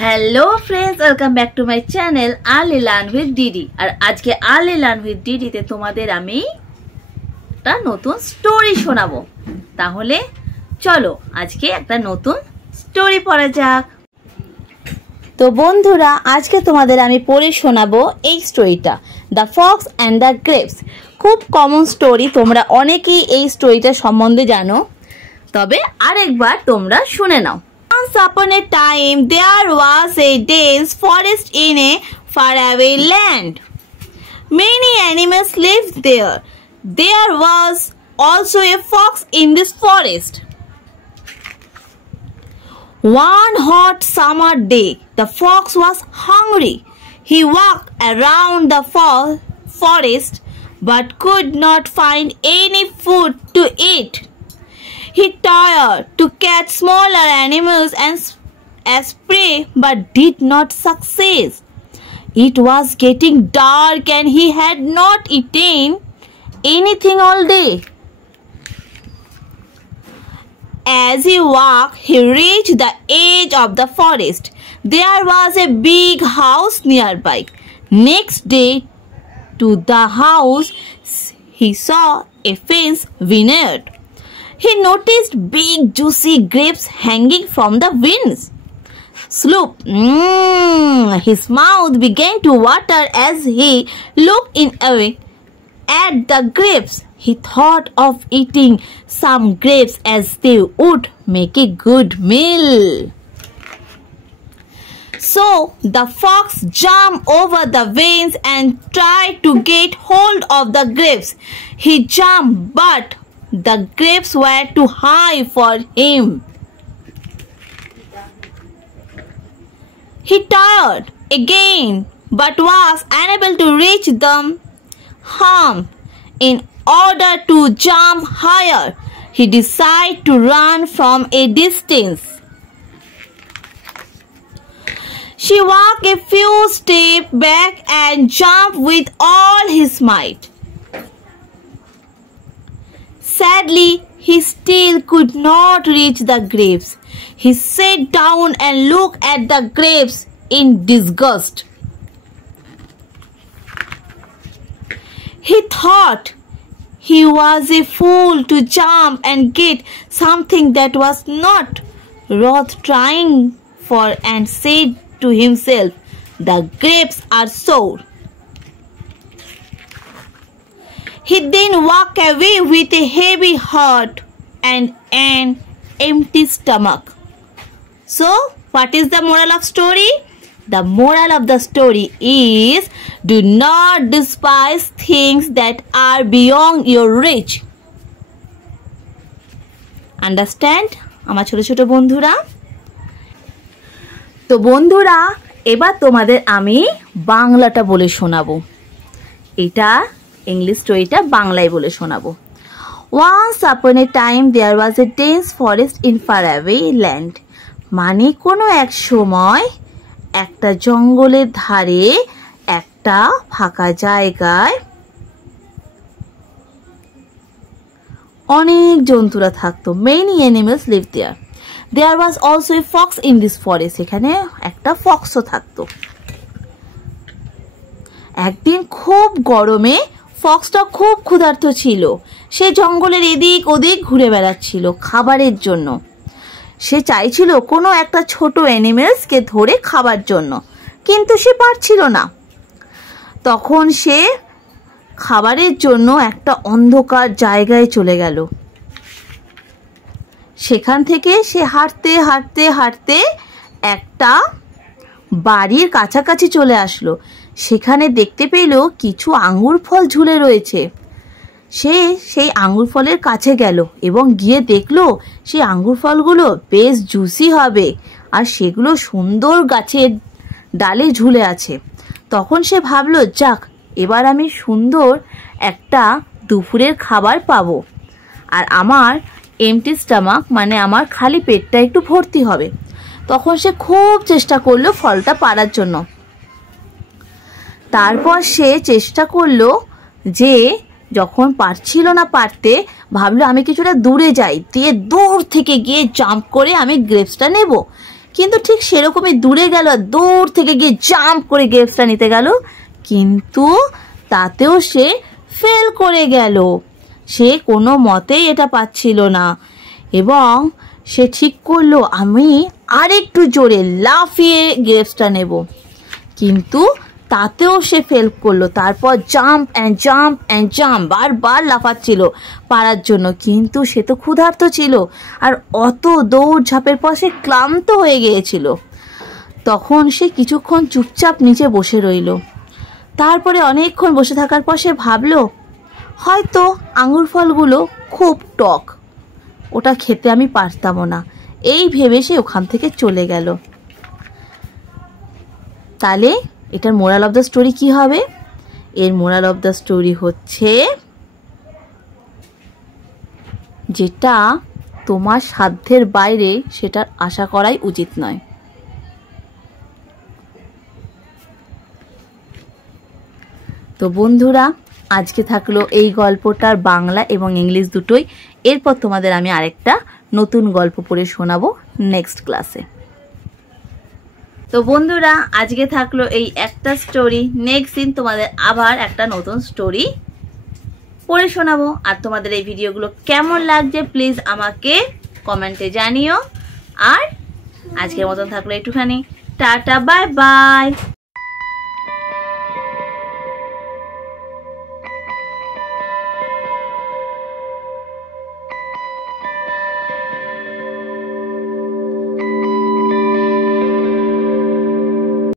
Hello friends, welcome back to my channel early learn with DD. আর আজকে early learn with ডিডিতে তোমাদের আমি একটা নতুন স্টোরি শোনাবো। তাহলে চলো আজকে একটা নতুন স্টোরি পড়া যাক। তো বন্ধুরা, আজকে তোমাদের আমি পড়ে শোনাবো এই স্টোরিটা, the Fox and the grapes. খুব কমন স্টোরি, তোমরা অনেকেই এই স্টোরিটা সম্বন্ধে জানো, তবে আরেকবার তোমরা শুনে নাও। Once upon a time, there was a dense forest in a faraway land. Many animals lived there. There was also a fox in this forest. One hot summer day, the fox was hungry. He walked around the forest but could not find any food to eat. He tried to catch smaller animals as prey but did not succeed. It was getting dark and he had not eaten anything all day. As he walked, he reached the edge of the forest. There was a big house nearby. Next day to the house, he saw a fenced vineyard. He noticed big juicy grapes hanging from the winds. Sloop. His mouth began to water as he looked in away at the grapes. He thought of eating some grapes as they would make a good meal. So the fox jumped over the vines and tried to get hold of the grapes. He jumped, but the grapes were too high for him. He tried again, but was unable to reach them. In order to jump higher, he decided to run from a distance. She walked a few steps back and jumped with all his might. Sadly, he still could not reach the grapes. He sat down and looked at the grapes in disgust. He thought he was a fool to jump and get something that was not worth trying for, and said to himself, "The grapes are sour." He then walked away with a heavy heart and an empty stomach. So, what is the moral of story? The moral of the story is, do not despise things that are beyond your reach. Understand? আমার ছোট ছোট বন্ধুরা, তো বন্ধুরা এবার তোমাদের আমি বাংলাটা বলে শোনাবো। এটা ইংলিশ স্টোরিটা বাংলায় বলে শোনাবো। Once upon a time there was a dense forest in faraway land. মানে কোনো এক সময় একটা জঙ্গলের ধারে একটা ফাঁকা জায়গায় অনেক জন্তুরা থাকতো। Many animals lived there. There was also a fox in this forest. এখানে একটা ফক্সও থাকতো। একদিন খুব গরমে ফক্সটা খুব ক্ষুধার্ত ছিল। সে জঙ্গলের এদিক ওদিক ঘুরে বেড়াচ্ছিল খাবারের জন্য। সে চাইছিল কোনো একটা ছোট অ্যানিমেলসকে ধরে খাবার জন্য, কিন্তু সে পারছিল না। তখন সে খাবারের জন্য একটা অন্ধকার জায়গায় চলে গেল। সেখান থেকে সে হাঁটতে হাঁটতে হাঁটতে একটা বাড়ির কাছাকাছি চলে আসলো। সেখানে দেখতে পেল কিছু আঙ্গুর ফল ঝুলে রয়েছে। সে সেই আঙ্গুর ফলের কাছে গেল এবং গিয়ে দেখলো সেই আঙ্গুর ফলগুলো বেশ জুসি হবে আর সেগুলো সুন্দর গাছের ডালে ঝুলে আছে। তখন সে ভাবলো, যাক, এবার আমি সুন্দর একটা দুপুরের খাবার পাবো আর আমার এমটি স্টমাক মানে আমার খালি পেটটা একটু ভর্তি হবে। তখন সে খুব চেষ্টা করলো ফলটা পাড়ার জন্য। তারপর সে চেষ্টা করলো যে যখন পারছিল না পারতে, ভাবলো আমি কিছুটা দূরে যাই, দিয়ে দূর থেকে গিয়ে জাম্প করে আমি গ্রেপসটা নেব। কিন্তু ঠিক সেরকমই দূরে গেল, দূর থেকে গিয়ে জাম্প করে গ্রেপসটা নিতে গেল, কিন্তু তাতেও সে ফেল করে গেল। সে কোনো মতেই এটা পাচ্ছিল না এবং সে ঠিক করলো আমি আরেকটু জোরে লাফিয়ে গ্রেপসটা নেব, কিন্তু তাতেও সে ফেল করলো। তারপর jump and jump and jump বারবার লাফাচ্ছিল পারার জন্য, কিন্তু সে তো ক্ষুধার্ত ছিল আর অত দৌড়ঝাঁপের পর সে ক্লান্ত হয়ে গিয়েছিল। তখন সে কিছুক্ষণ চুপচাপ নিচে বসে রইল। তারপরে অনেকক্ষণ বসে থাকার পর সে ভাবলো হয়তো আঙুর ফলগুলো খুব টক, ওটা খেতে আমি পারতামও না, এই ভেবে সে ওখান থেকে চলে গেল। তাহলে এটার মোরাল অফ দ্য স্টোরি কি হবে? এর মোরাল অফ দ্য স্টোরি হচ্ছে যেটা তোমার সাধ্যের বাইরে সেটার আশা করাই উচিত নয়। তো বন্ধুরা, আজকে থাকলো এই গল্পটার বাংলা এবং ইংলিশ দুটোই। এরপর তোমাদের আমি আরেকটা নতুন গল্প পড়ে শোনাবো নেক্সট ক্লাসে। তো বন্ধুরা, আজকে থাকলো এই একটা স্টোরি। নেক্সট দিন তোমাদের আবার একটা নতুন স্টোরি পড়ে শোনাবো। আর তোমাদের এই ভিডিওগুলো কেমন লাগছে প্লিজ আমাকে কমেন্টে জানিও। আর আজকের মতন থাকলো একটুখানি, টাটা, বাই বাই।